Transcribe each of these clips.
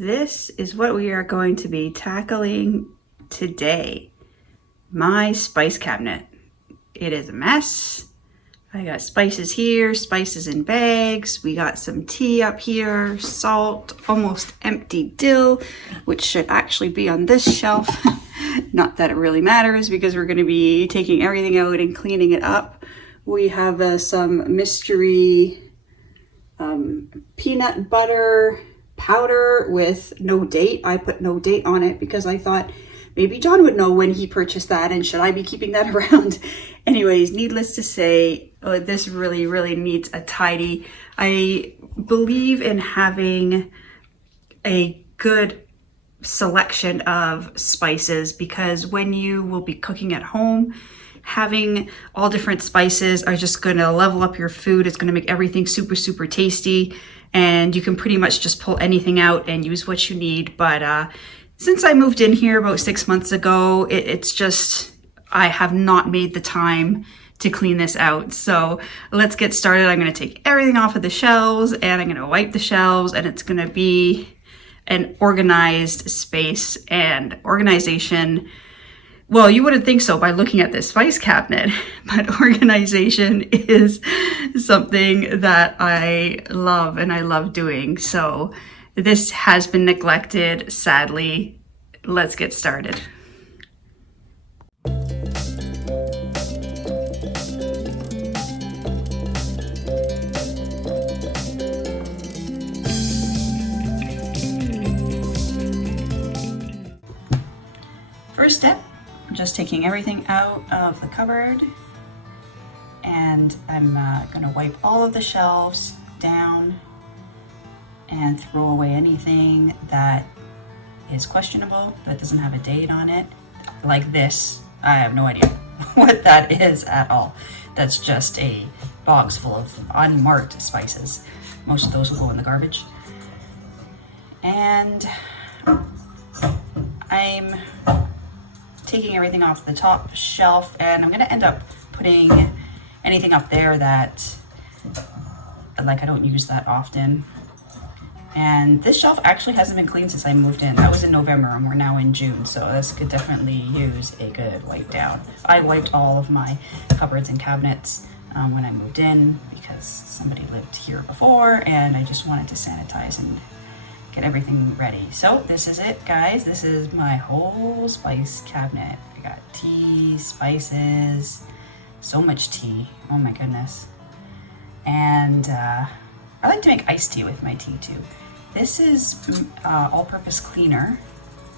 This is what we are going to be tackling today. My spice cabinet. It is a mess. I got spices here, spices in bags. We got some tea up here, salt, almost empty dill, which should actually be on this shelf. Not that it really matters because we're going to be taking everything out and cleaning it up. We have some mystery peanut butter powder with no date. I put no date on it because I thought maybe John would know when he purchased that and should I be keeping that around. Anyways, needless to say, this really needs a tidy. I believe in having a good selection of spices because when you will be cooking at home, having all different spices are just going to level up your food. It's going to make everything super tasty, and you can pretty much just pull anything out and use what you need. But since I moved in here about 6 months ago, it's just, I have not made the time to clean this out. So let's get started. I'm going to take everything off of the shelves and I'm going to wipe the shelves, and it's going to be an organized space. And organization, well, you wouldn't think so by looking at this spice cabinet, but organization is something that I love and I love doing. So this has been neglected, sadly. Let's get started. First step, I'm just taking everything out of the cupboard, and I'm gonna wipe all of the shelves down and throw away anything that is questionable, that doesn't have a date on it. Like this, I have no idea what that is at all. That's just a box full of unmarked spices. Most of those will go in the garbage. And I'm taking everything off the top shelf, and I'm gonna end up putting anything up there that I don't use that often. And this shelf actually hasn't been cleaned since I moved in. That was in November and we're now in June, so this could definitely use a good wipe down. I wiped all of my cupboards and cabinets when I moved in because somebody lived here before and I just wanted to sanitize and get everything ready. So this is it, guys. This is my whole spice cabinet. I got tea, spices, so much tea. Oh my goodness. And I like to make iced tea with my tea too. This is all-purpose cleaner,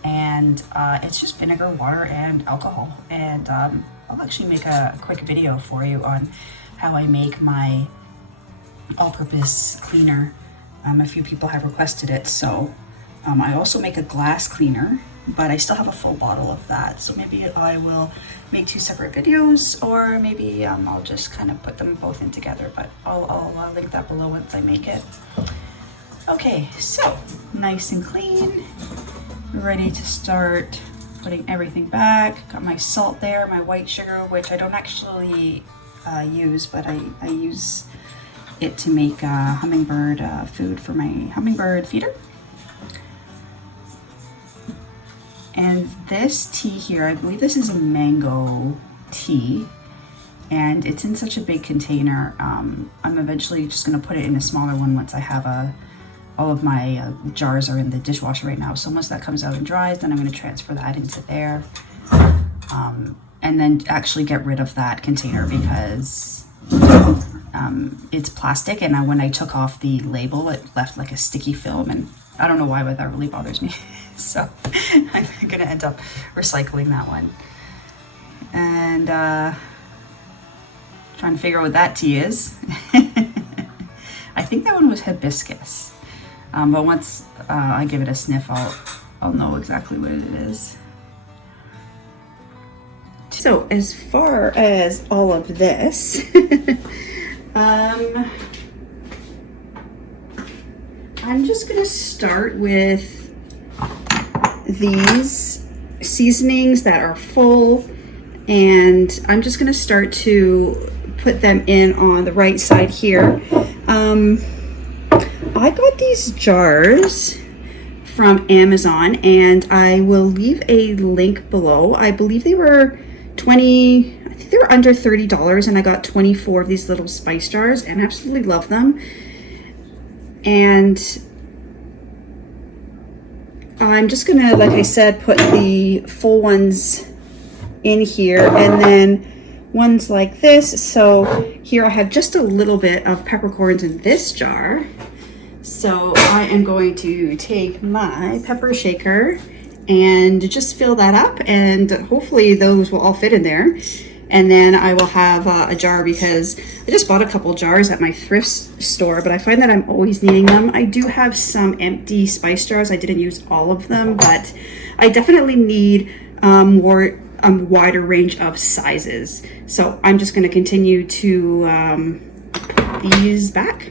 and it's just vinegar, water, and alcohol. And I'll actually make a quick video for you on how I make my all-purpose cleaner. A few people have requested it, so I also make a glass cleaner, but I still have a full bottle of that. So maybe I will make 2 separate videos, or maybe I'll just kind of put them both in together, but I'll link that below once I make it. Okay, so nice and clean, ready to start putting everything back. Got my salt there, my white sugar, which I don't actually use, but I use it to make hummingbird food for my hummingbird feeder. And this tea here, I believe this is a mango tea, and it's in such a big container. I'm eventually just gonna put it in a smaller one once I have all of my jars are in the dishwasher right now. So once that comes out and dries, then I'm gonna transfer that into there. And then actually get rid of that container because it's plastic, and when I took off the label, it left like a sticky film, and I don't know why, but that really bothers me. So I'm gonna end up recycling that one. And trying to figure out what that tea is. I think that one was hibiscus. But once I give it a sniff, I'll know exactly what it is. So as far as all of this, I'm just gonna start with these seasonings that are full, and I'm just gonna start to put them in on the right side here. I got these jars from Amazon, and I will leave a link below. I believe they were I think they were under $30, and I got 24 of these little spice jars and I absolutely love them. And I'm just gonna, like I said, put the full ones in here and then ones like this. So here I have just a little bit of peppercorns in this jar. So I am going to take my pepper shaker and just fill that up, and hopefully those will all fit in there. And then I will have a jar, because I just bought a couple jars at my thrift store, but I find that I'm always needing them. I do have some empty spice jars. I didn't use all of them, but I definitely need more wider range of sizes. So I'm just going to continue to put these back.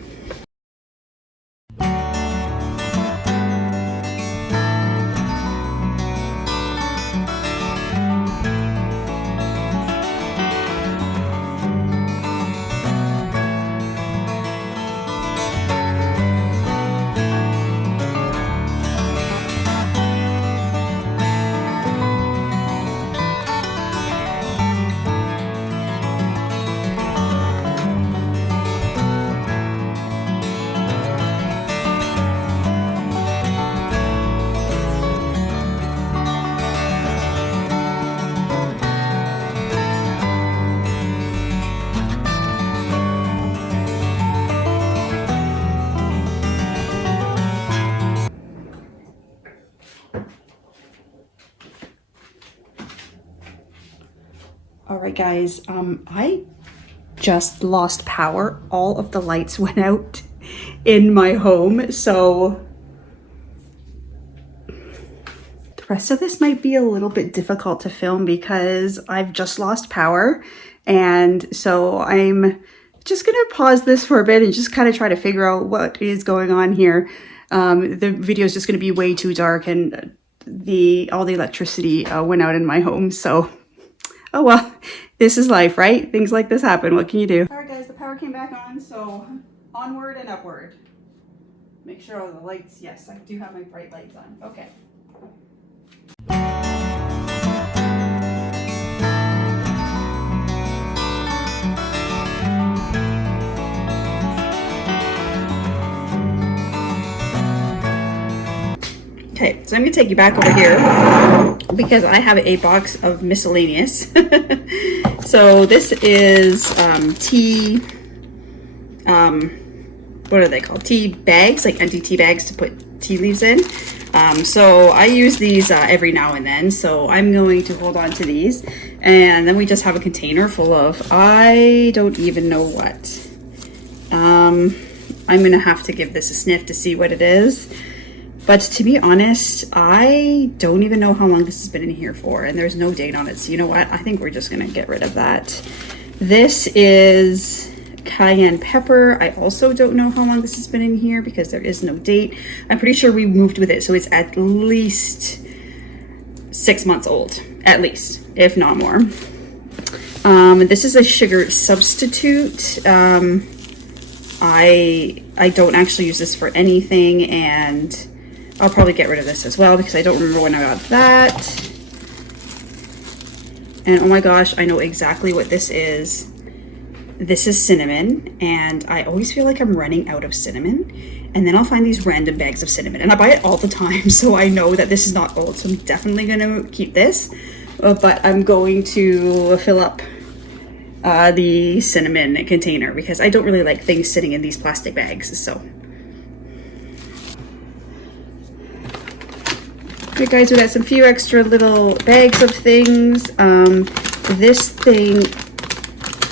All right, guys, I just lost power. All of the lights went out in my home, so the rest of this might be a little bit difficult to film because I've just lost power. And so I'm just gonna pause this for a bit and just kind of try to figure out what is going on here. The video is just gonna be way too dark, and all the electricity went out in my home, so oh well, this is life, right? Things like this happen. What can you do? All right, guys, the power came back on, so onward and upward. Make sure all the lights, yes, I do have my bright lights on. Okay. Okay, so I'm gonna take you back over here because I have a box of miscellaneous. So this is tea, what are they called? Tea bags, like empty tea bags to put tea leaves in. So I use these every now and then, so I'm going to hold on to these. And then we just have a container full of, I don't even know what. I'm gonna have to give this a sniff to see what it is. But to be honest, I don't even know how long this has been in here for, and there's no date on it. So you know what? I think we're just gonna get rid of that. This is cayenne pepper. I also don't know how long this has been in here because there is no date. I'm pretty sure we moved with it, so it's at least 6 months old, at least, if not more. This is a sugar substitute. I don't actually use this for anything, and I'll probably get rid of this as well because I don't remember when I got that. And oh my gosh, I know exactly what this is. This is cinnamon, and I always feel like I'm running out of cinnamon. And then I'll find these random bags of cinnamon, and I buy it all the time, so I know that this is not old, so I'm definitely gonna keep this. But I'm going to fill up the cinnamon container because I don't really like things sitting in these plastic bags, so. Okay guys, we got some few extra little bags of things. This thing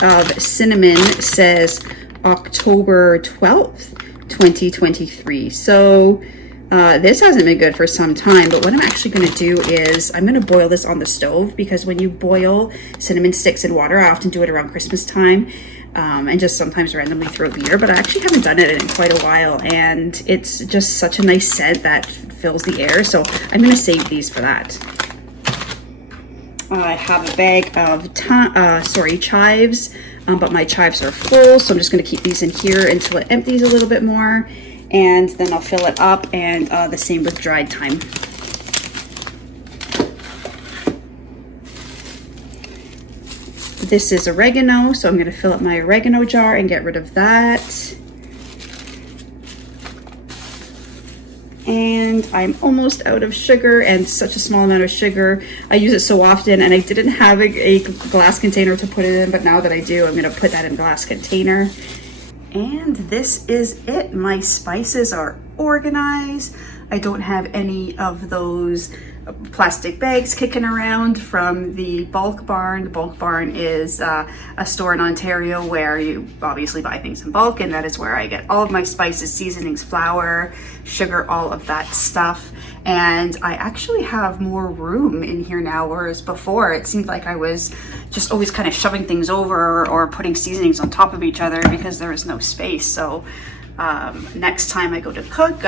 of cinnamon says October 12th, 2023. So this hasn't been good for some time, but what I'm actually going to do is I'm going to boil this on the stove, because when you boil cinnamon sticks in water, I often do it around Christmas time, and just sometimes randomly throughout the year, but I actually haven't done it in quite a while, and it's just such a nice scent that fills the air, so I'm going to save these for that. I have a bag of chives, but my chives are full, so I'm just going to keep these in here until it empties a little bit more. and then I'll fill it up, and the same with dried thyme. This is oregano, so I'm going to fill up my oregano jar and get rid of that. And I'm almost out of sugar, and such a small amount of sugar. I use it so often, and I didn't have a glass container to put it in, but now that I do, I'm going to put that in a glass container. And this is it. My spices are organized. I don't have any of those plastic bags kicking around from the Bulk Barn. The Bulk Barn is a store in Ontario where you obviously buy things in bulk, and that is where I get all of my spices, seasonings, flour, sugar, all of that stuff. And I actually have more room in here now, whereas before it seemed like I was just always kind of shoving things over or putting seasonings on top of each other because there was no space. So next time I go to cook,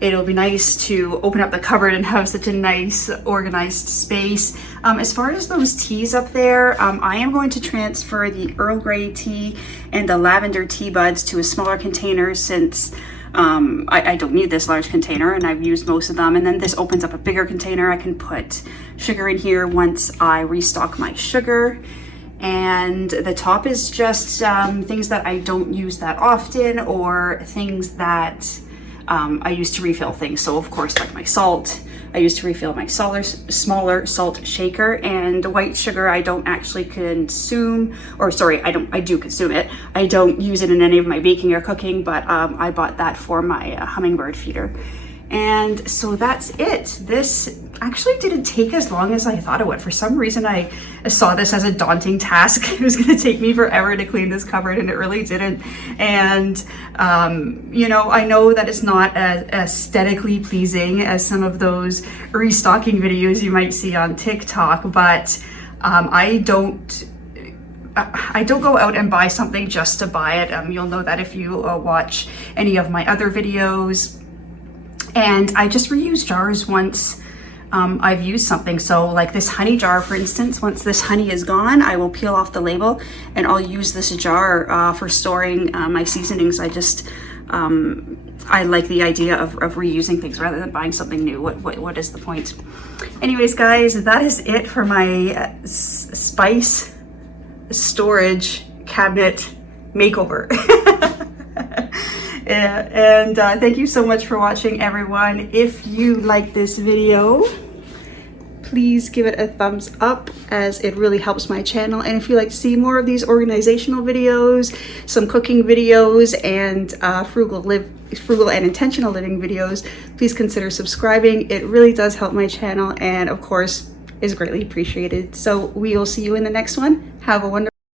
it'll be nice to open up the cupboard and have such a nice organized space. As far as those teas up there, I am going to transfer the Earl Grey tea and the lavender tea buds to a smaller container, since I don't need this large container and I've used most of them. And then this opens up a bigger container. I can put sugar in here once I restock my sugar. And the top is just things that I don't use that often, or things that I use to refill things. So of course, like my salt, I use to refill my smaller salt shaker, and the white sugar I don't actually consume, or sorry, I do consume it. I don't use it in any of my baking or cooking, but I bought that for my hummingbird feeder. And so that's it. This actually didn't take as long as I thought it would. For some reason, I saw this as a daunting task. It was going to take me forever to clean this cupboard, and it really didn't. And, you know, I know that it's not as aesthetically pleasing as some of those restocking videos you might see on TikTok, but I don't go out and buy something just to buy it. You'll know that if you watch any of my other videos. And I just reuse jars once I've used something. So like this honey jar, for instance, once this honey is gone, I will peel off the label and I'll use this jar for storing my seasonings. I like the idea of reusing things rather than buying something new. What is the point? Anyways, guys, that is it for my spice storage cabinet makeover. And thank you so much for watching, everyone. If you like this video, please give it a thumbs up, as it really helps my channel. And if you like to see more of these organizational videos, some cooking videos, and frugal and intentional living videos, please consider subscribing. It really does help my channel, and of course is greatly appreciated. So we will see you in the next one. Have a wonderful